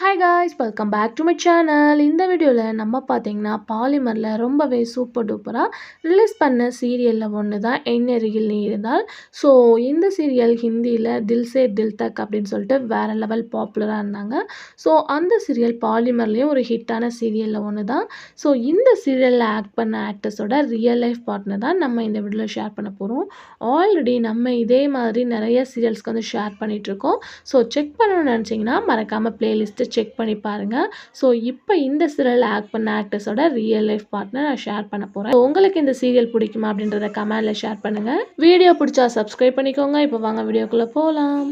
Hi guys welcome back to my channel. இந்த வீடியோவில் நம்ம பார்த்தீங்கன்னா பாலிமரில் ரொம்பவே சூப்பர் டூப்பராக ரிலீஸ் பண்ண சீரியலில் ஒன்று தான் எண்ணெருகில் நீ இருந்தால். ஸோ இந்த சீரியல் ஹிந்தியில் தில் சே தில் தக் அப்படின்னு சொல்லிட்டு வேறு லெவல் பாப்புலராக இருந்தாங்க. ஸோ அந்த சீரியல் பாலிமர்லேயும் ஒரு ஹிட்டான சீரியலில் ஒன்று தான். ஸோ இந்த சீரியலில் ஆக்ட் பண்ண ஆக்டர்ஸோட ரியல் லைஃப் பார்ட்னர் தான் நம்ம இந்த வீடியோவில் ஷேர் பண்ண போகிறோம். ஆல்ரெடி நம்ம இதே மாதிரி நிறைய சீரியல்ஸ்க்கு வந்து ஷேர் பண்ணிகிட்ருக்கோம். ஸோ செக் பண்ணணும்னு நினச்சிங்கன்னா மறக்காமல் பிளேலிஸ்ட்டு செக் பண்ணி பாருங்கள். ஸோ இப்போ இந்த சீரியல் ஆக்ட் பண்ண ஆக்டர்ஸோட ரியல் லைஃப் பார்ட்னர் நான் ஷேர் பண்ண போகிறேன். உங்களுக்கு இந்த சீரியல் பிடிக்குமா அப்படின்றத கமெண்ட்ல ஷேர் பண்ணுங்கள். வீடியோ பிடிச்சா சப்ஸ்கிரைப் பண்ணிக்கோங்க. இப்போ வாங்க வீடியோக்குள்ளே போகலாம்.